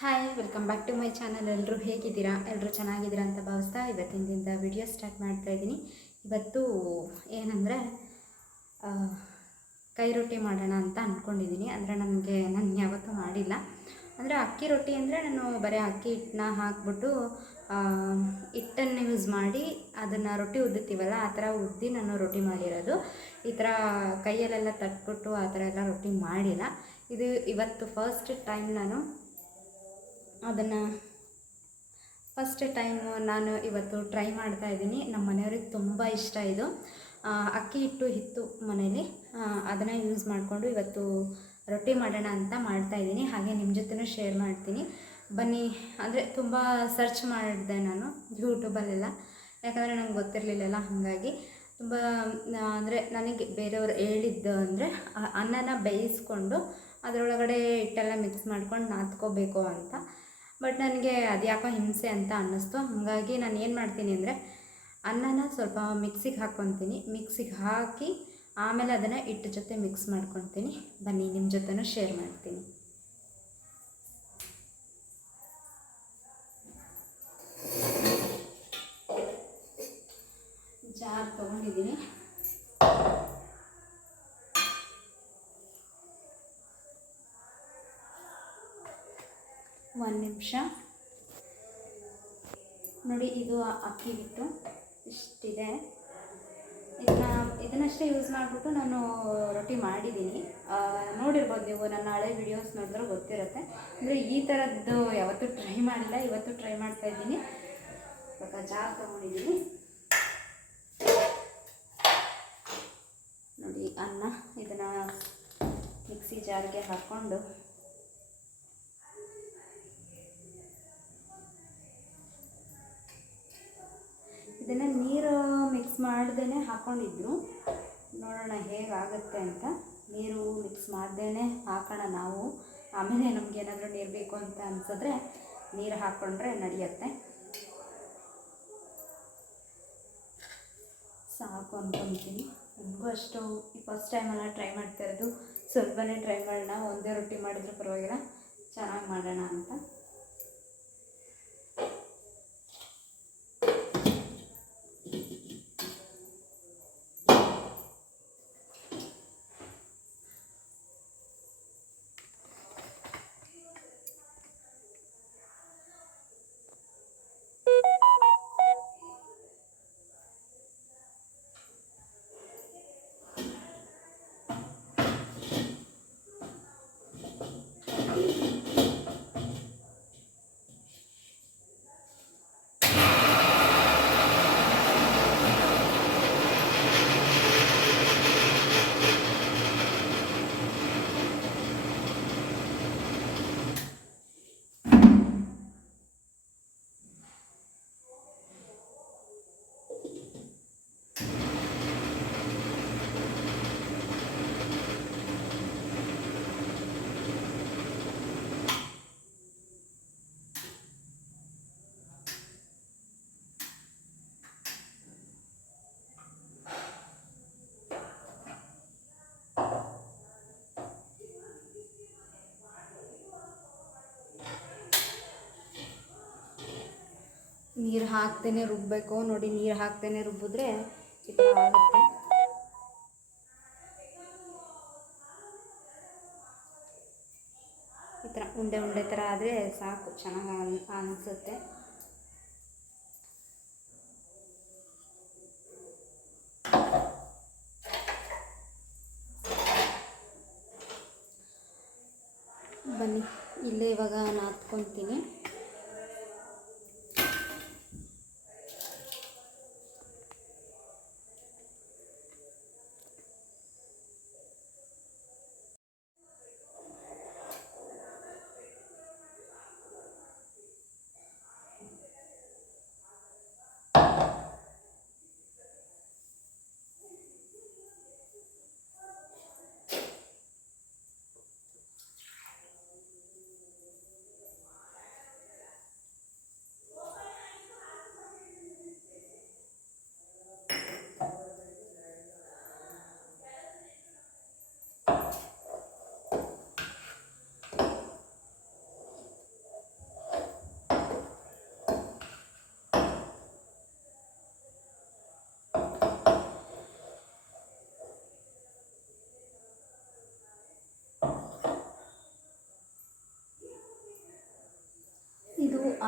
Hi, welcome back to my channel. ಎಲ್ಲರೂ ಹೇಗಿದ್ದೀರಾ? ಎಲ್ಲರೂ ಚೆನ್ನಾಗಿದ್ದೀರಾ ಅಂತ ಭಾವಿಸ್ತಾ ಇವತ್ತಿನಿಂದ ವಿಡಿಯೋ ಸ್ಟಾರ್ಟ್ ಮಾಡ್ತಾ ಇದ್ದೀನಿ. ಇವತ್ತು ಏನಂದರೆ ಕೈ ರೊಟ್ಟಿ ಮಾಡೋಣ ಅಂತ ಅಂದ್ಕೊಂಡಿದ್ದೀನಿ ಅಂದರೆ ನನಗೆ ನಾನು ಯಾವತ್ತೂ ಮಾಡಿಲ್ಲ. ಅಂದರೆ ಅಕ್ಕಿ ರೊಟ್ಟಿ ಅಂದರೆ ನಾನು ಬರೀ ಅಕ್ಕಿ ಹಿಟ್ಟನ್ನ ಹಾಕ್ಬಿಟ್ಟು ಹಿಟ್ಟನ್ನು ಯೂಸ್ ಮಾಡಿ ಅದನ್ನು ರೊಟ್ಟಿ ಉದ್ದುತ್ತೀವಲ್ಲ ಆ ಥರ ಉದ್ದಿ ನಾನು ರೊಟ್ಟಿ ಮಾಡಿರೋದು. ಈ ಥರ ಕೈಯಲ್ಲೆಲ್ಲ ತಟ್ಬಿಟ್ಟು ಆ ಥರ ಎಲ್ಲ ರೊಟ್ಟಿ ಮಾಡಿಲ್ಲ. ಇದು ಇವತ್ತು ಫಸ್ಟ್ ಟೈಮ್ ನಾನು ಅದನ್ನು ಫಸ್ಟ್ ಟೈಮ್ ನಾನು ಇವತ್ತು ಟ್ರೈ ಮಾಡ್ತಾ ಇದ್ದೀನಿ. ನಮ್ಮ ಮನೆಯವ್ರಿಗೆ ತುಂಬ ಇಷ್ಟ ಇದು. ಅಕ್ಕಿ ಹಿಟ್ಟು ಇತ್ತು ಮನೇಲಿ ಅದನ್ನು ಯೂಸ್ ಮಾಡಿಕೊಂಡು ಇವತ್ತು ರೊಟ್ಟಿ ಮಾಡೋಣ ಅಂತ ಮಾಡ್ತಾ ಇದ್ದೀನಿ. ಹಾಗೆ ನಿಮ್ಮ ಜೊತೆನೂ ಶೇರ್ ಮಾಡ್ತೀನಿ. ಬನ್ನಿ, ಅಂದರೆ ತುಂಬ ಸರ್ಚ್ ಮಾಡಿದೆ ನಾನು ಯೂಟ್ಯೂಬಲ್ಲೆಲ್ಲ. ಯಾಕಂದರೆ ನಂಗೆ ಗೊತ್ತಿರಲಿಲ್ಲಲ್ಲ ಹಾಗಾಗಿ. ತುಂಬ ಅಂದರೆ ನನಗೆ ಬೇರೆಯವರು ಹೇಳಿದ್ದು ಅಂದರೆ ಅನ್ನನ ಬೇಯಿಸ್ಕೊಂಡು ಅದರೊಳಗಡೆ ಹಿಟ್ಟೆಲ್ಲ ಮಿಕ್ಸ್ ಮಾಡ್ಕೊಂಡು ನಾದ್ಕೋಬೇಕು ಅಂತ. ಬಟ್ ನನಗೆ ಅದು ಯಾಕೋ ಹಿಂಸೆ ಅಂತ ಅನ್ನಿಸ್ತು. ಹಾಗಾಗಿ ನಾನು ಏನು ಮಾಡ್ತೀನಿ ಅಂದರೆ ಅನ್ನನ ಸ್ವಲ್ಪ ಮಿಕ್ಸಿಗೆ ಹಾಕ್ಕೊತೀನಿ ಮಿಕ್ಸಿಗೆ ಹಾಕಿ ಆಮೇಲೆ ಅದನ್ನು ಹಿಟ್ಟು ಜೊತೆ ಮಿಕ್ಸ್ ಮಾಡ್ಕೊತೀನಿ. ಬನ್ನಿ ನಿಮ್ಮ ಜೊತೆನೂ ಶೇರ್ ಮಾಡ್ತೀನಿ. ಜಾರ್ ತೊಗೊಂಡಿದ್ದೀನಿ. ಒಂದು ನಿಮಿಷ. ನೋಡಿ, ಇದು ಅಕ್ಕಿ ಹಿಟ್ಟು ಇಷ್ಟಿದೆ. ಇದನ್ನ, ಇದನ್ನಷ್ಟೇ ಯೂಸ್ ಮಾಡಿಬಿಟ್ಟು ನಾನು ರೊಟ್ಟಿ ಮಾಡಿದ್ದೀನಿ ನೋಡಿರ್ಬೋದು ನೀವು ನನ್ನ ಹಳೆ ವಿಡಿಯೋಸ್ ನೋಡಿದ್ರೆ ಗೊತ್ತಿರುತ್ತೆ. ಅಂದರೆ ಈ ಥರದ್ದು ಯಾವತ್ತೂ ಟ್ರೈ ಮಾಡಿಲ್ಲ, ಇವತ್ತು ಟ್ರೈ ಮಾಡ್ತಾ ಇದ್ದೀನಿ. ಸ್ವಲ್ಪ ಜಾಗ ತೊಗೊಂಡಿದ್ದೀನಿ ನೋಡಿ, ಅನ್ನ ಇದನ್ನು ಮಿಕ್ಸಿ ಜಾರಿಗೆ ಹಾಕ್ಕೊಂಡು ಇದನ್ನು ನೀರು ಮಿಕ್ಸ್ ಮಾಡ್ದೇ ಹಾಕ್ಕೊಂಡಿದ್ರು ನೋಡೋಣ ಹೇಗಾಗುತ್ತೆ ಅಂತ. ನೀರು ಮಿಕ್ಸ್ ಮಾಡ್ದೇ ಹಾಕೋಣ ನಾವು. ಆಮೇಲೆ ನಮ್ಗೆ ಏನಾದರೂ ನೀರು ಬೇಕು ಅಂತ ಅನ್ಸಿದ್ರೆ ನೀರು ಹಾಕ್ಕೊಂಡ್ರೆ ನಡೆಯುತ್ತೆ. ಸಾಕು ಅಂದ್ಕೊತೀನಿ ನನಗೂ ಅಷ್ಟು ಫಸ್ಟ್ ಟೈಮೆಲ್ಲ ಟ್ರೈ ಮಾಡ್ತಾ ಇರೋದು. ಸ್ವಲ್ಪನೇ ಟ್ರೈ ಮಾಡೋಣ. ಒಂದೇ ರೊಟ್ಟಿ ಮಾಡಿದ್ರೆ ಪರವಾಗಿಲ್ಲ. ಚೆನ್ನಾಗಿ ಮಾಡೋಣ ಅಂತ. ನೀರು ಹಾಕ್ತೇನೆ ರುಬ್ಬಬೇಕು ನೋಡಿ, ನೀರು ಹಾಕ್ತೇನೆ ರುಬ್ಬಿದ್ರೆ ಈ ಆಗುತ್ತೆ ಈ ಥರ ಉಂಡೆ ಉಂಡೆ ಥರ ಆದರೆ ಸಾಕು, ಚೆನ್ನಾಗಿ ಅನ್, ಅನಿಸುತ್ತೆ.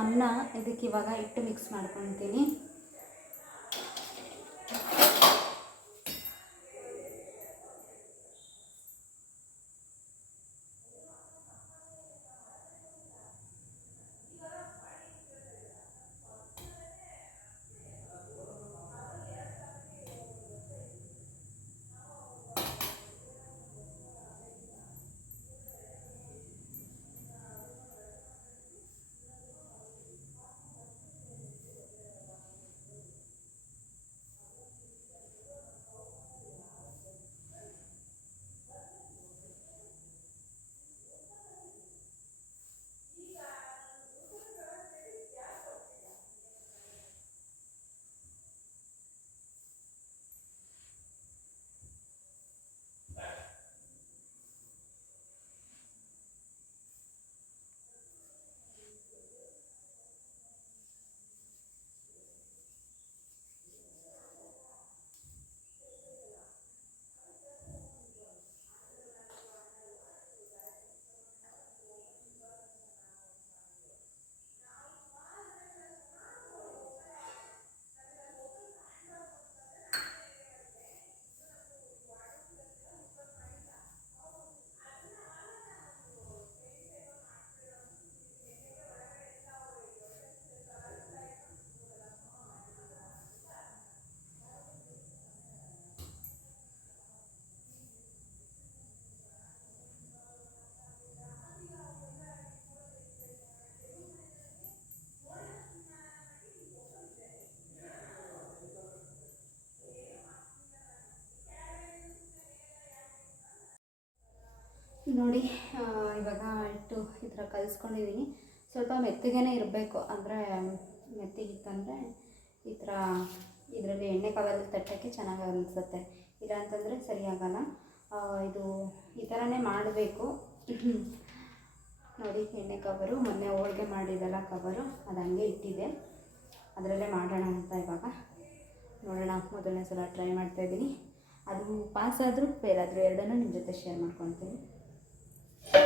ಅನ್ನ ಇದಕ್ಕೆ ಇವಾಗ ಹಿಟ್ಟು ಮಿಕ್ಸ್ ಮಾಡ್ಕೊತೀನಿ. ನೋಡಿ ಇವಾಗ ಇಟ್ಟು ಈ ಥರ ಕಲಿಸ್ಕೊಂಡಿದ್ದೀನಿ. ಸ್ವಲ್ಪ ಮೆತ್ತಗೇ ಇರಬೇಕು. ಅಂದರೆ, ಮೆತ್ತಗಿತ್ತಂದರೆ ಈ ಥರ ಇದರಲ್ಲಿ ಎಣ್ಣೆ ಕವರಲ್ಲಿ ತಟ್ಟಕ್ಕೆ ಚೆನ್ನಾಗಿ ಅನಿಸುತ್ತೆ. ಇಲ್ಲ ಅಂತಂದರೆ ಸರಿಯಾಗಲ್ಲ ಇದು ಈ ಥರನೇ ಮಾಡಬೇಕು. ನೋಡಿ, ಎಣ್ಣೆ ಕವರು, ಮೊನ್ನೆ ಹೋಳಿಗೆ ಮಾಡಿದ್ದೆಲ್ಲ ಕವರು, ಅದು ಹಂಗೆ ಇಟ್ಟಿದೆ. ಅದರಲ್ಲೇ ಮಾಡೋಣ ಅಂತ ಇವಾಗ. ನೋಡೋಣ, ಮೊದಲನೇ ಸಲ ಟ್ರೈ ಮಾಡ್ತಾಯಿದ್ದೀನಿ ಅದು ಪಾಸ್ ಆದರೂ ಫೇಲ್ ಆದರೂ ಎರಡನ್ನೂ ನಿಮ್ಮ ಜೊತೆ ಶೇರ್ ಮಾಡ್ಕೊತೀನಿ. you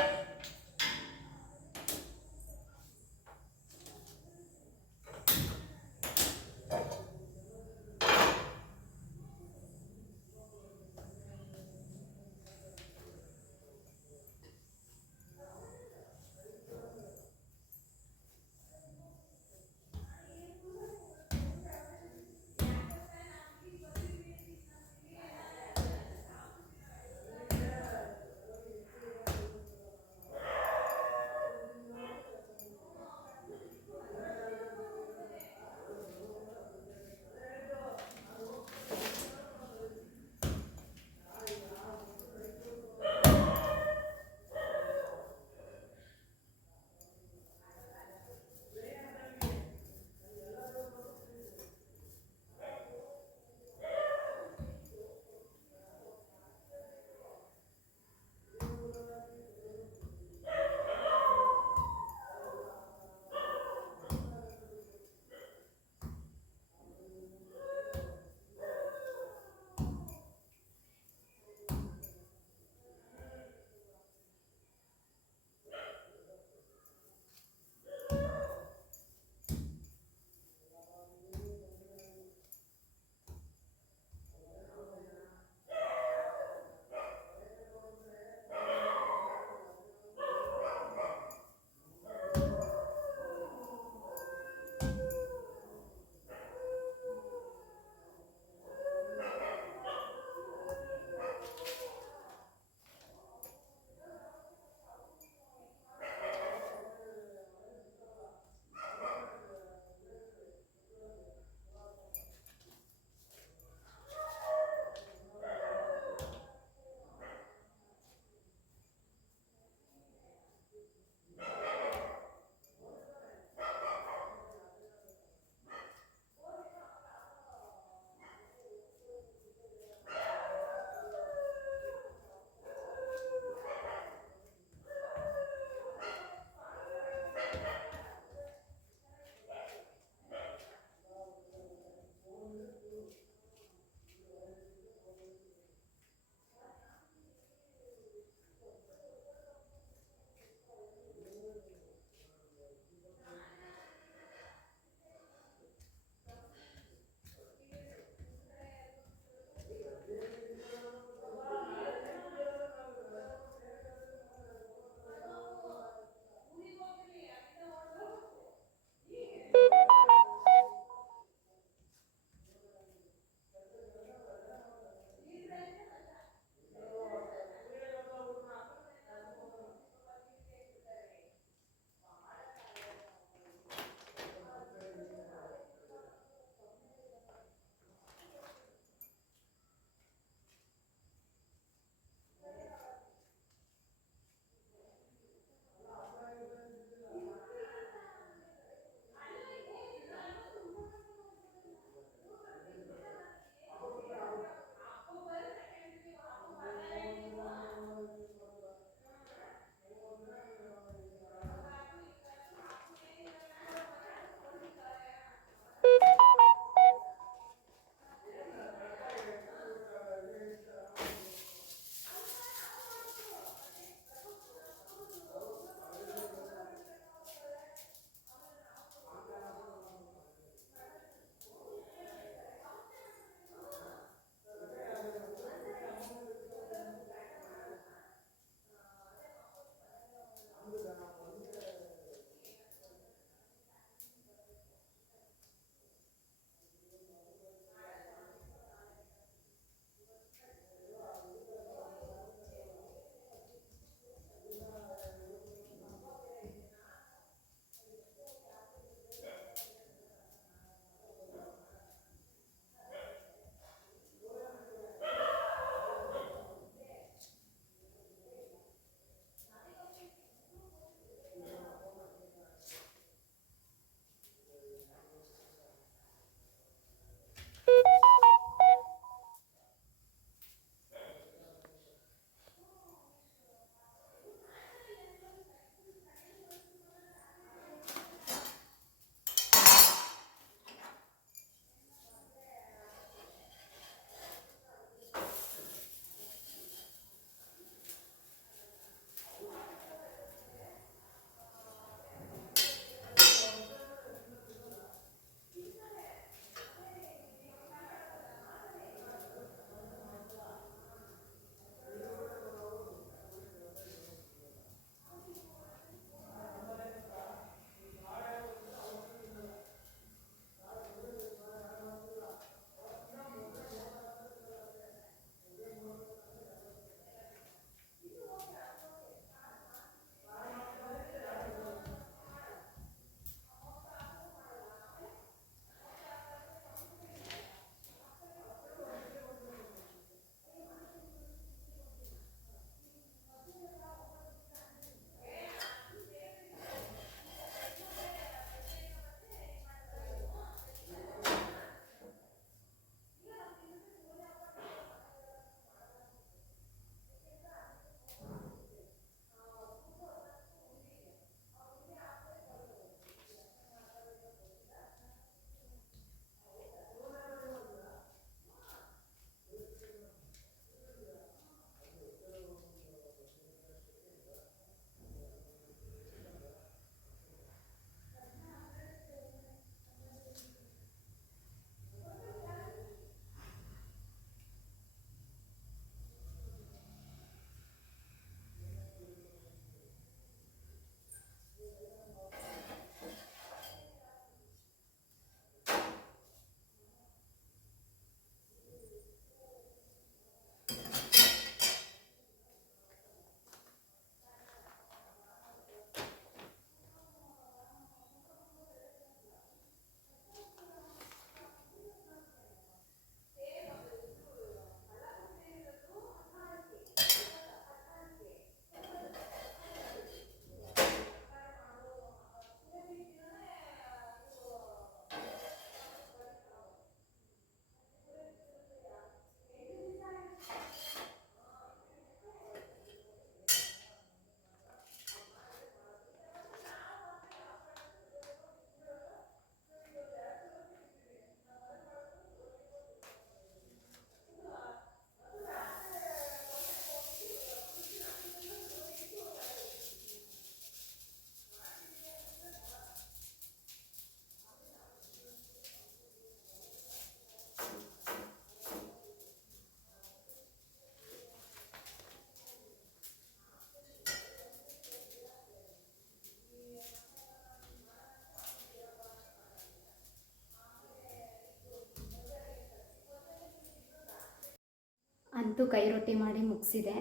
ಅಂತೂ ಕೈ ರೊಟ್ಟಿ ಮಾಡಿ ಮುಗಿಸಿದೆ.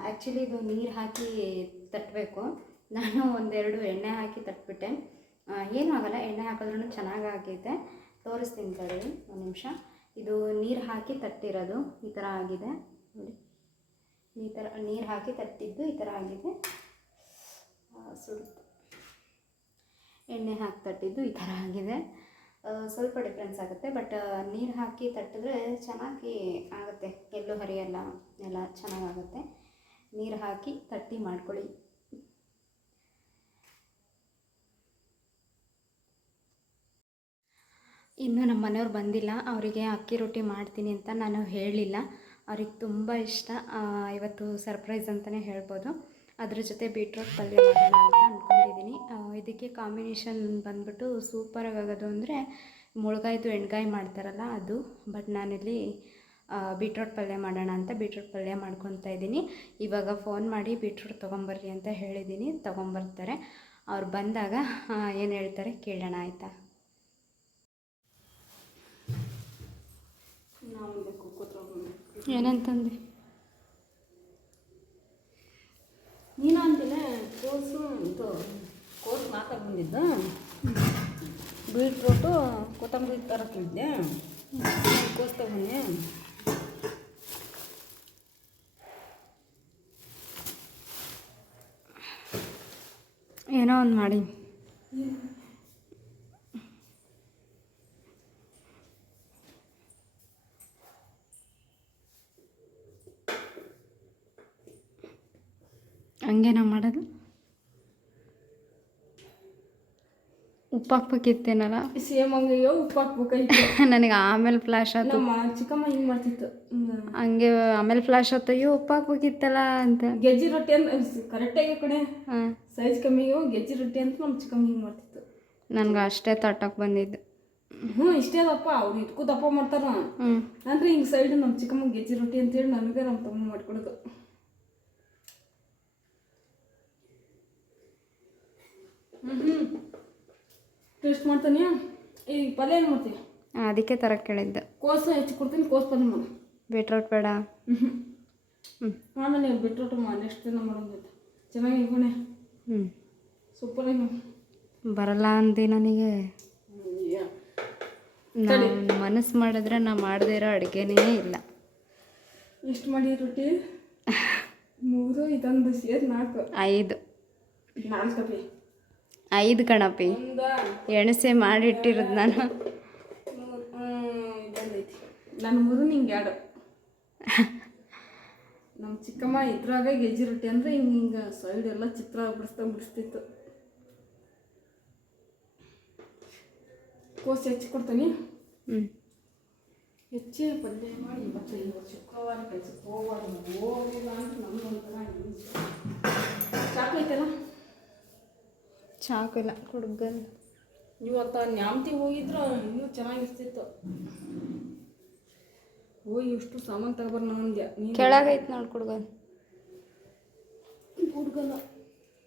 ಆ್ಯಕ್ಚುಲಿ ಇದು ನೀರು ಹಾಕಿ ತಟ್ಟಬೇಕು ನಾನು ಒಂದೆರಡು ಎಣ್ಣೆ ಹಾಕಿ ತಟ್ಬಿಟ್ಟೆ. ಏನೂ ಆಗಲ್ಲ, ಎಣ್ಣೆ ಹಾಕಿದ್ರೂ ಚೆನ್ನಾಗಿ ಆಗೈತೆ ತೋರಿಸ್ತೀನಿ ತಡಿ, ಒಂದು ನಿಮಿಷ. ಇದು ನೀರು ಹಾಕಿ ತಟ್ಟಿರೋದು, ಈ ಥರ ಆಗಿದೆ. ನೋಡಿ. ಈ ಥರ ನೀರು ಹಾಕಿ ತಟ್ಟಿದ್ದು ಈ ಥರ ಆಗಿದೆ. ಸುಡುತ್ತೆ ಎಣ್ಣೆ ಹಾಕಿ ತಟ್ಟಿದ್ದು ಈ ಥರ ಆಗಿದೆ. ಸ್ವಲ್ಪ ಡಿಫ್ರೆನ್ಸ್ ಆಗುತ್ತೆ. ಬಟ್ ನೀರು ಹಾಕಿ ತಟ್ಟಿದ್ರೆ ಚೆನ್ನಾಗಿ ಆಗುತ್ತೆ. ಎಲ್ಲೂ ಹರಿಯಲ್ಲ, ಎಲ್ಲ ಚೆನ್ನಾಗಾಗುತ್ತೆ. ನೀರು ಹಾಕಿ ತಟ್ಟಿ ಮಾಡ್ಕೊಳ್ಳಿ. ಇನ್ನು ನಮ್ಮ ಮನೆಯವ್ರು ಬಂದಿಲ್ಲ. ಅವರಿಗೆ ಅಕ್ಕಿ ರೊಟ್ಟಿ ಮಾಡ್ತೀನಿ ಅಂತ ನಾನು ಹೇಳಿಲ್ಲ. ಅವ್ರಿಗೆ ತುಂಬ ಇಷ್ಟ. ಇವತ್ತು ಸರ್ಪ್ರೈಸ್ ಅಂತಲೇ ಹೇಳ್ಬೋದು. ಅದ್ರ ಜೊತೆ ಬೀಟ್ರೋಟ್ ಪಲ್ಯ ಮಾಡೋಣ ಅಂತ ಅಂದ್ಕೊಂಡಿದ್ದೀನಿ ಇದಕ್ಕೆ ಕಾಂಬಿನೇಷನ್ ಬಂದ್ಬಿಟ್ಟು ಸೂಪರಾಗಿ ಆಗೋದು ಅಂದರೆ ಮುಳುಗಾಯ್ದು ಎಣ್ಗಾಯಿ ಮಾಡ್ತಾರಲ್ಲ ಅದು. ಬಟ್ ನಾನಿಲ್ಲಿ ಬೀಟ್ರೋಟ್ ಪಲ್ಯ ಮಾಡೋಣ ಅಂತ ಬೀಟ್ರೋಟ್ ಪಲ್ಯ ಮಾಡ್ಕೊತಾ ಇದ್ದೀನಿ. ಇವಾಗ ಫೋನ್ ಮಾಡಿ ಬೀಟ್ರೋಟ್ ತೊಗೊಂಬರ್ರಿ ಅಂತ ಹೇಳಿದ್ದೀನಿ. ತೊಗೊಂಬರ್ತಾರೆ. ಅವ್ರು ಬಂದಾಗ ಏನು ಹೇಳ್ತಾರೆ ಕೇಳೋಣ ಆಯಿತಾ? ಏನಂತಂದು ನೀನು ಅಂತೀನಿ ಕೋಸು ಇದು ಕೋಸು ಮಾತಾಡಿ ಬಂದಿದ್ದ ಬೀಟ್ರೋಟು ಕೊತ್ತಂಬರಿ ತರಕ್ಕಿದ್ದೆ ಕೋಸು ತಗೊಂಡೆ ಏನೋ ಒಂದು ಮಾಡಿ. ಹಂಗೇನೋ ಮಾಡೋದು? ಉಪ್ಪು ಹಾಕ್ಬೇಕಿತ್ತೇನಲ್ಲ ಸೇಮ್ ಹಂಗೆಯೋ ಉಪ್ಪು ಹಾಕ್ಬೇಕಾಯ್ತು ನನಗೆ ಆಮೇಲೆ ಫ್ಲಾಶ್ ಆಯ್ತು ಚಿಕ್ಕಮ್ಮ ಹಿಂಗೆ ಮಾಡ್ತಿತ್ತು. ಹಿಂಗೆ ಹಂಗೆ ಆಮೇಲೆ ಫ್ಲಾಶ್ ಆಯ್ತು ಅಯ್ಯೋ ಉಪ್ಪು ಹಾಕ್ಬೇಕಿತ್ತಲ್ಲ ಅಂತ. ಗೆಜ್ಜಿ ರೊಟ್ಟಿ ಅಂತ ಕರೆಕ್ಟಾಗಿ ಕಡೆ ಹಾಂ. ಸೈಜ್ ಕಮ್ಮಿಗೆ ಗೆಜ್ಜಿ ರೊಟ್ಟಿ ಅಂತ ನಮ್ಮ ಚಿಕ್ಕಮ್ಮ ಹಿಂಗೆ ಮಾಡ್ತಿತ್ತು. ನನಗೆ ಅಷ್ಟೇ ತಟ್ಟಕ್ಕೆ ಬಂದಿದ್ದು. ಹ್ಞೂ ಇಷ್ಟೇ ದಪ್ಪ ಅವ್ರು ಇಟ್ಕೋ ದಪ್ಪ ಮಾಡ್ತಾರ. ಹ್ಞೂ ಅಂದ್ರೆ ಹಿಂಗೆ ಸೈಡ್ ನಮ್ಮ ಚಿಕ್ಕಮ್ಮ ಗೆಜ್ಜಿ ರೊಟ್ಟಿ ಅಂತೇಳಿ ನನಗೆ ನಮ್ಮ ತಮ್ಮ ಮಾಡ್ಕೊಡೋದು. ಹ್ಞೂ ಟೇಸ್ಟ್ ಮಾಡ್ತಾನೆ? ಈಗ ಪಲ್ಯ ಏನು ಮಾಡ್ತೀವಿ ಅದಕ್ಕೆ ತರ ಕೇಳಿದ್ದೆ. ಕೋಸು ಹೆಚ್ಚಿ ಕೊಡ್ತೀನಿ ಕೋಸು ಪಲ್ಯ ಮಾಡು. ಬೀಟ್ರೋಟ್ ಬೇಡ. ಹ್ಞೂ ಹ್ಞೂ ಆಮೇಲೆ ಬೀಟ್ರೋಟ್ ಮಾ ನೆಕ್ಸ್ಟ್ ದಿನ ಮಾಡೋದು ಚೆನ್ನಾಗಿ ಇಟ್ಕೊಂಡೆ ಹ್ಞೂ ಸೂಪರಾಗಿ ಬರಲ್ಲ ಅಂದು ನನಗೆ. ನಾನು ಮನಸ್ಸು ಮಾಡಿದ್ರೆ ನಾ ಮಾಡದೇ ಇರೋ ಅಡುಗೆನೇ ಇಲ್ಲ. ಎಷ್ಟು ಮಾಡಿ ರೊಟ್ಟಿ? ಮೂರು ಇದೊಂದು ಸೇರಿ ನಾಲ್ಕು. ಐದು. ನಾಲ್ಕು ಕಪಿ ಐದು ಕಣಪಿ ಎಣಸೆ ಮಾಡಿಟ್ಟಿರೋದು ನಾನು. ನನ್ನ ಮೂರು ನಿಂಗೆ ಎರಡು. ನಮ್ಮ ಚಿಕ್ಕಮ್ಮ ಇದ್ರಾಗ ಗೆಜ್ಜಿ ರೊಟ್ಟಿ ಅಂದ್ರೆ ಹಿಂಗೆ ಹಿಂಗೆ ಸೈಡ್ ಎಲ್ಲ ಚಿತ್ರ ಬಿಡಿಸ್ತಾ ಬಿಡಿಸ್ತಿತ್ತು. ಕೋಸ್ ಹೆಚ್ಚಿ ಕೊಡ್ತೀನಿ? ಹ್ಞೂ ಹೆಚ್ಚಿ ಪಲ್ಯ ಮಾಡಿ ಮತ್ತೆ ಇವತ್ತು ಶುಕ್ರವಾರ ಕೆಲಸಕ್ಕೆ ಹೋಗ್ಬಾರ್ದು ಹೋಗಿಲ್ಲ ಅಂತ ನಮ್ಗೆ ಒಂಥರ ಚಾಕ್ಲೇಟ್ ಎಲ್ಲ? ಚಾಕಿಲ್ಲ ಹುಡುಗನ್. ಇವತ್ತು ನ್ಯಾಮತಿ ಹೋಗಿದ್ರು ಇನ್ನೂ ಚೆನ್ನಾಗಿರ್ತಿತ್ತು. ಹೋಗಿ ಇಷ್ಟು ಸಾಮಾನು ತಗೊಬರ್ ನಂಗೆ ನೀನು ಕೆಳಗೈತೆ ನೋಡಿ ಹುಡುಗನ್. ಹುಡ್ಗಲ್ಲ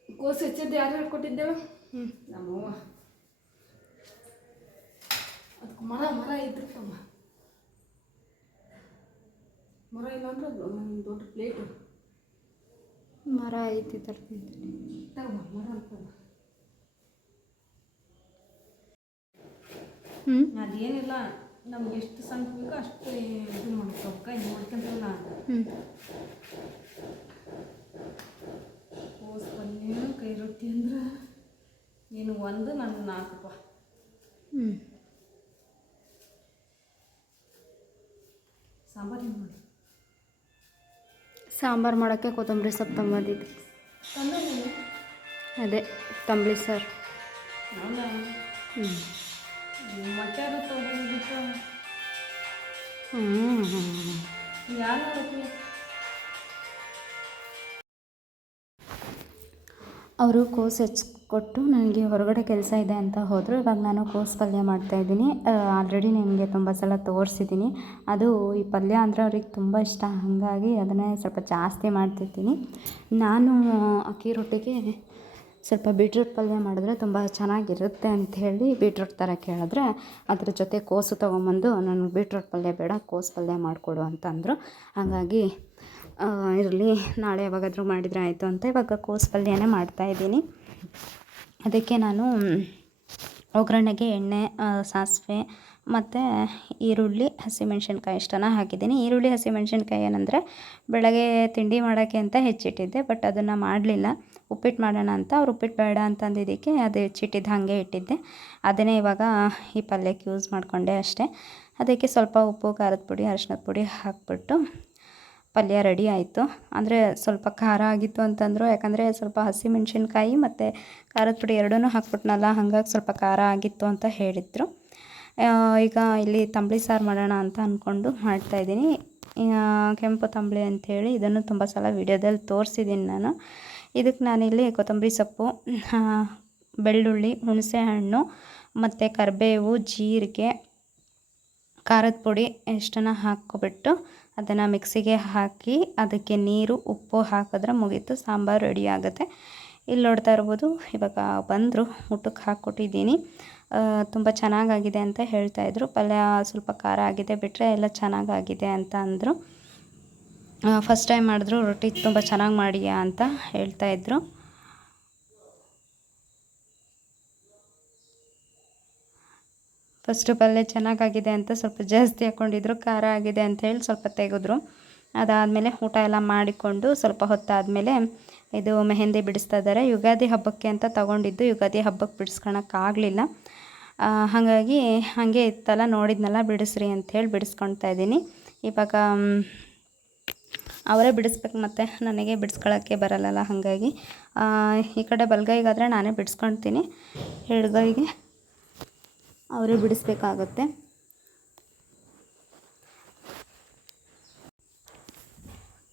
ಕೋಸು ಹೆಚ್ಚದ್ದು ಯಾರು ಹೇಳ್ಕೊಟ್ಟಿದ್ದೇವ ಹ್ಞೂ ನಮ್ಮವ್ವ. ಅದಕ್ಕೆ ಮರ ಮರ ಇದ್ರತ್ತಮ್ಮ ಮರ ಇಲ್ಲ ಅಂದ್ರೆ ಅದು ದೊಡ್ಡ ಪ್ಲೇಟು. ಮರ ಐತಿ ತರ್ತೀನಿ. ತಗೋ ಮರ ಅಂತಲ್ಲ ಅದೇನಿಲ್ಲ ನಮ್ಗೆ ಎಷ್ಟು ಸಂಖ್ಯೆ ಬೇಕೋ ಅಷ್ಟು ಇದು ಮಾಡಿ ರೊಕ್ಕ ಇದು ಮಾಡ್ಕೊಂತಲ್ಲ ಪಲ್ಯ ಕೈ ರೊಟ್ಟಿ ಅಂದ್ರೆ ನೀನು ಒಂದು ನನ್ನ ನಾಲ್ಕಪ್ಪ. ಹ್ಞೂ ಸಾಂಬಾರು ಏನು ಮಾಡಿ? ಸಾಂಬಾರು ಮಾಡೋಕ್ಕೆ ಕೊತ್ತಂಬರಿ ಸೊಪ್ಪು ತಂಬಂದಿದ್ದೆ. ಅದೇ ತಂಬಳಿ ಸರ್. ಹ್ಞೂ ಮಟ್ಟಾರ ತೊಗೊಂಡ್ಬಿಟ್ಟು ಹ್ಞೂ ಹ್ಞೂ ಯಾರು ಅವರು ಕೋಸ್ ಹೆಚ್ಚಿಕೊಟ್ಟು ನನಗೆ ಹೊರಗಡೆ ಕೆಲಸ ಇದೆ ಅಂತ ಹೋದರು. ಇವಾಗ ನಾನು ಕೋಸ್ ಪಲ್ಯ ಮಾಡ್ತಾಯಿದ್ದೀನಿ ಆಲ್ರೆಡಿ ನಿಮಗೆ ತುಂಬ ಸಲ ತೋರಿಸಿದ್ದೀನಿ. ಅದು ಈ ಪಲ್ಯ ಅಂದರೆ ಅವ್ರಿಗೆ ತುಂಬ ಇಷ್ಟ. ಹಾಗಾಗಿ ಅದನ್ನೇ ಸ್ವಲ್ಪ ಜಾಸ್ತಿ ಮಾಡ್ತಿರ್ತೀನಿ. ನಾನು ಅಕ್ಕಿ ರೊಟ್ಟಿಗೆ ಸ್ವಲ್ಪ ಬೀಟ್ರೂಟ್ ಪಲ್ಯ ಮಾಡಿದ್ರೆ ತುಂಬ ಚೆನ್ನಾಗಿರುತ್ತೆ ಅಂಥೇಳಿ ಬೀಟ್ರೂಟ್ ಥರ ಕೇಳಿದ್ರೆ ಅದ್ರ ಜೊತೆ ಕೋಸು ತೊಗೊಂಬಂದು ನನಗೆ ಬೀಟ್ರೂಟ್ ಪಲ್ಯ ಬೇಡ, ಕೋಸು ಪಲ್ಯ ಮಾಡಿಕೊಡು ಅಂತಂದರು ಹಾಗಾಗಿ ಇರಲಿ, ನಾಳೆ ಯಾವಾಗಾದರೂ ಮಾಡಿದರೆ ಆಯಿತು ಅಂತ ಇವಾಗ ಕೋಸು ಪಲ್ಯನೇ ಮಾಡ್ತಾಯಿದ್ದೀನಿ ಅದಕ್ಕೆ ನಾನು ಒಗ್ಗರಣೆಗೆ ಎಣ್ಣೆ ಸಾಸಿವೆ ಮತ್ತು ಈರುಳ್ಳಿ, ಹಸಿಮೆಣ್ಸಿನ್ಕಾಯಿ ಇಷ್ಟನ ಹಾಕಿದ್ದೀನಿ. ಈರುಳ್ಳಿ, ಹಸಿಮೆಣ್ಸಿನ್ಕಾಯಿ ಏನಂದರೆ ಬೆಳಗ್ಗೆ ತಿಂಡಿ ಮಾಡೋಕ್ಕೆ ಅಂತ ಹೆಚ್ಚಿಟ್ಟಿದ್ದೆ, ಬಟ್ ಅದನ್ನು ಮಾಡಲಿಲ್ಲ. ಉಪ್ಪಿಟ್ಟು ಮಾಡೋಣ ಅಂತ ಅವ್ರು ಉಪ್ಪಿಟ್ಟು ಬೇಡ ಅಂತಂದಿದ್ದಕ್ಕೆ ಅದು ಚಿಟ್ಟಿದ್ದು ಹಾಗೆ ಇಟ್ಟಿದ್ದೆ. ಅದನ್ನೇ ಇವಾಗ ಈ ಪಲ್ಯಕ್ಕೆ ಯೂಸ್ ಮಾಡಿಕೊಂಡೆ ಅಷ್ಟೇ. ಅದಕ್ಕೆ ಸ್ವಲ್ಪ ಉಪ್ಪು, ಖಾರದ ಪುಡಿ ಅರಿಶಿನದ ಪುಡಿ ಹಾಕ್ಬಿಟ್ಟು ಪಲ್ಯ ರೆಡಿ ಆಯಿತು. ಅಂದರೆ ಸ್ವಲ್ಪ ಖಾರ ಆಗಿತ್ತು ಅಂತಂದರು, ಯಾಕಂದರೆ ಸ್ವಲ್ಪ ಹಸಿಮೆಣ್ಸಿನ್ಕಾಯಿ ಮತ್ತು ಖಾರದ ಪುಡಿ ಎರಡೂ ಹಾಕ್ಬಿಟ್ನಲ್ಲ, ಹಾಗಾಗಿ ಸ್ವಲ್ಪ ಖಾರ ಆಗಿತ್ತು ಅಂತ ಹೇಳಿದರು. ಈಗ ಇಲ್ಲಿ ತಂಬಳಿ ಸಾರು ಮಾಡೋಣ ಅಂತ ಅಂದ್ಕೊಂಡು ಮಾಡ್ತಾಯಿದ್ದೀನಿ ಕೆಂಪು ತಂಬಳಿ ಅಂಥೇಳಿ ಇದನ್ನು ತುಂಬ ಸಲ ವೀಡಿಯೋದಲ್ಲಿ ತೋರಿಸಿದ್ದೀನಿ ನಾನು. ಇದಕ್ಕೆ ನಾನಿಲ್ಲಿ ಕೊತ್ತಂಬರಿ ಸೊಪ್ಪು ಬೆಳ್ಳುಳ್ಳಿ, ಹುಣಸೆ ಹಣ್ಣು, ಮತ್ತು ಕರಿಬೇವು, ಜೀರಿಗೆ, ಖಾರದ ಪುಡಿ ಎಷ್ಟನ್ನು ಹಾಕ್ಕೊಬಿಟ್ಟು ಅದನ್ನು ಮಿಕ್ಸಿಗೆ ಹಾಕಿ ಅದಕ್ಕೆ ನೀರು, ಉಪ್ಪು ಹಾಕಿದ್ರೆ ಮುಗೀತು, ಸಾಂಬಾರು ರೆಡಿ ಆಗುತ್ತೆ. ಇಲ್ಲಿ ನೋಡ್ತಾ ಇರ್ಬೋದು, ಇವಾಗ ಬಂದರು ಊಟಕ್ಕೆ ಹಾಕ್ಕೊಟ್ಟಿದ್ದೀನಿ. ತುಂಬ ಚೆನ್ನಾಗಾಗಿದೆ ಅಂತ ಹೇಳ್ತಾಯಿದ್ರು ಪಲ್ಯ ಸ್ವಲ್ಪ ಖಾರ ಆಗಿದೆ ಬಿಟ್ಟರೆ ಎಲ್ಲ ಚೆನ್ನಾಗಾಗಿದೆ ಅಂತ ಅಂದರು. ಫಸ್ಟ್ ಟೈಮ್ ಮಾಡಿದ್ರು, ರೊಟ್ಟಿ ತುಂಬ ಚೆನ್ನಾಗಿ ಮಾಡಿಯಾ ಅಂತ ಹೇಳ್ತಾಯಿದ್ರು ಫಸ್ಟು ಪಲ್ಯ ಚೆನ್ನಾಗಾಗಿದೆ ಅಂತ ಸ್ವಲ್ಪ ಜಾಸ್ತಿ ಹಾಕ್ಕೊಂಡಿದ್ರು ಖಾರ ಆಗಿದೆ ಅಂತ ಹೇಳಿ ಸ್ವಲ್ಪ ತೆಗೆದ್ರು. ಅದಾದಮೇಲೆ ಊಟ ಎಲ್ಲ ಮಾಡಿಕೊಂಡು ಸ್ವಲ್ಪ ಹೊತ್ತಾದಮೇಲೆ ಇದು ಮೆಹಂದಿ ಬಿಡಿಸ್ತಾ ಇದ್ದಾರೆ. ಯುಗಾದಿ ಹಬ್ಬಕ್ಕೆ ಅಂತ ತಗೊಂಡಿದ್ದು, ಯುಗಾದಿ ಹಬ್ಬಕ್ಕೆ ಬಿಡಿಸ್ಕೊಳಕ್ಕಾಗಲಿಲ್ಲ ಹಾಗಾಗಿ ಹಾಗೆ ಇತ್ತಲ್ಲ, ನೋಡಿದ್ನಲ್ಲ, ಬಿಡಿಸ್ರಿ ಅಂಥೇಳಿ ಬಿಡಿಸ್ಕೊಳ್ತಾ ಇದ್ದೀನಿ. ಇವಾಗ ಅವರೇ ಬಿಡಿಸ್ಬೇಕು ಮತ್ತು ನನಗೆ ಬಿಡಿಸ್ಕೊಳ್ಳೋಕ್ಕೆ ಬರಲ್ಲಲ್ಲ ಹಾಗಾಗಿ. ಈ ಕಡೆ ಬಲ್ಗೈಗಾದರೆ ನಾನೇ ಬಿಡಿಸ್ಕೊಳ್ತೀನಿ. ಎಡಗೈಗೆ ಅವರೇ ಬಿಡಿಸ್ಬೇಕಾಗುತ್ತೆ.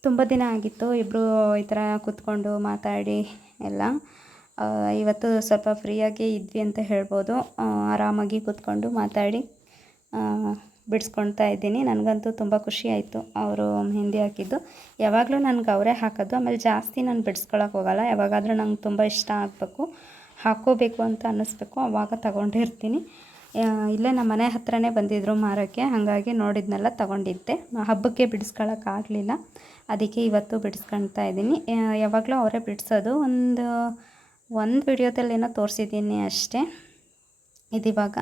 ತುಂಬ ದಿನ ಆಗಿತ್ತು ಇಬ್ಬರು ಈ ಥರ ಕೂತ್ಕೊಂಡು ಮಾತಾಡಿ ಎಲ್ಲ. ಇವತ್ತು ಸ್ವಲ್ಪ ಫ್ರೀಯಾಗಿ ಇದ್ವಿ ಅಂತ ಹೇಳ್ಬೋದು. ಆರಾಮಾಗಿ ಕೂತ್ಕೊಂಡು ಮಾತಾಡಿ. ಬಿಡಿಸ್ಕೊಳ್ತಾ ಇದ್ದೀನಿ. ನನಗಂತೂ ತುಂಬ ಖುಷಿ ಆಯಿತು ಅವರು ಮೆಹಂದಿ ಹಾಕಿದ್ದು. ಯಾವಾಗಲೂ ನನಗೆ ಅವರೇ ಹಾಕೋದು, ಆಮೇಲೆ ಜಾಸ್ತಿ ನಾನು ಬಿಡಿಸ್ಕೊಳಕ್ಕೆ ಹೋಗಲ್ಲ. ಯಾವಾಗಾದರೂ ನಂಗೆ ತುಂಬ ಇಷ್ಟ ಆಗಬೇಕು ಹಾಕ್ಕೋಬೇಕು ಅಂತ ಅನ್ನಿಸ್ಬೇಕು. ಅವಾಗ ತಗೊಂಡಿರ್ತೀನಿ. ಇಲ್ಲೇ ನಮ್ಮ ಮನೆ ಹತ್ರನೇ ಬಂದಿದ್ದರು ಮಾರೋಕ್ಕೆ. ಹಾಗಾಗಿ ನೋಡಿದ್ನೆಲ್ಲ ತಗೊಂಡಿದ್ದೆ. ಹಬ್ಬಕ್ಕೆ ಬಿಡಿಸ್ಕೊಳಕ್ಕಾಗಲಿಲ್ಲ ಅದಕ್ಕೆ ಇವತ್ತು ಬಿಡಿಸ್ಕೊಳ್ತಾ ಇದ್ದೀನಿ. ಯಾವಾಗಲೂ ಅವರೇ ಬಿಡಿಸೋದು. ಒಂದು ಒಂದು ವಿಡಿಯೋದಲ್ಲಿ ಏನೋ ತೋರಿಸಿದ್ದೀನಿ ಅಷ್ಟೇ. ಇದಿವಾಗ.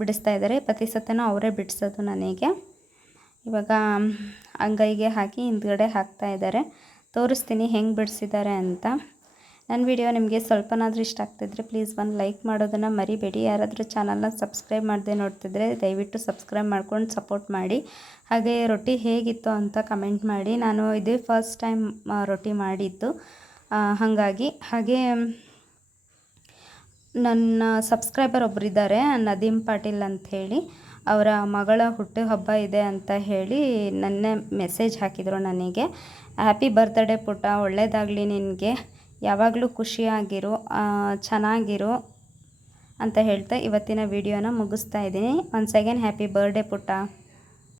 ಬಿಡಿಸ್ತಾ ಇದ್ದಾರೆ. ಪ್ರತಿ ಸತನೂ ಅವರೇ ಬಿಡಿಸೋದು ನನಗೆ. ಇವಾಗ ಅಂಗೈಗೆ ಹಾಕಿ ಹಿಂದ್ಗಡೆ ಹಾಕ್ತಾ ಇದ್ದಾರೆ. ತೋರಿಸ್ತೀನಿ ಹೆಂಗೆ ಬಿಡಿಸಿದ್ದಾರೆ ಅಂತ. ನನ್ನ ವಿಡಿಯೋ ನಿಮಗೆ ಸ್ವಲ್ಪನಾದರೂ ಇಷ್ಟ ಆಗ್ತಿದ್ರೆ ಪ್ಲೀಸ್ ಒಂದು ಲೈಕ್ ಮಾಡೋದನ್ನು ಮರಿಬೇಡಿ. ಯಾರಾದರೂ ಚಾನಲ್ನ ಸಬ್ಸ್ಕ್ರೈಬ್ ಮಾಡದೆ ನೋಡ್ತಿದ್ರೆ ದಯವಿಟ್ಟು ಸಬ್ಸ್ಕ್ರೈಬ್ ಮಾಡ್ಕೊಂಡು ಸಪೋರ್ಟ್ ಮಾಡಿ. ಹಾಗೆ ರೊಟ್ಟಿ ಹೇಗಿತ್ತು ಅಂತ ಕಮೆಂಟ್ ಮಾಡಿ. ನಾನು ಇದೇ ಫಸ್ಟ್ ಟೈಮ್ ರೊಟ್ಟಿ ಮಾಡಿದ್ದು. ಹಾಗಾಗಿ ಹಾಗೆ ನನ್ನ ಸಬ್ಸ್ಕ್ರೈಬರ್ ಒಬ್ಬರಿದ್ದಾರೆ ನದೀಮ್ ಪಾಟೀಲ್ ಅಂಥೇಳಿ. ಅವರ ಮಗಳ ಹುಟ್ಟುಹಬ್ಬ ಇದೆ ಅಂತ ಹೇಳಿ ನನ್ನ ಮೆಸೇಜ್ ಹಾಕಿದರು ನನಗೆ. ಹ್ಯಾಪಿ ಬರ್ತ್ಡೇ ಪುಟ್ಟ ಒಳ್ಳೆಯದಾಗಲಿ ನಿನಗೆ. ಯಾವಾಗಲೂ ಖುಷಿಯಾಗಿರು ಚೆನ್ನಾಗಿರು ಅಂತ ಹೇಳ್ತಾ ಇವತ್ತಿನ ವಿಡಿಯೋನ ಮುಗಿಸ್ತಾ ಇದ್ದೀನಿ. ಒನ್ಸ್ ಅಗೇನ್ ಹ್ಯಾಪಿ ಬರ್ಡೇ ಪುಟ್ಟ.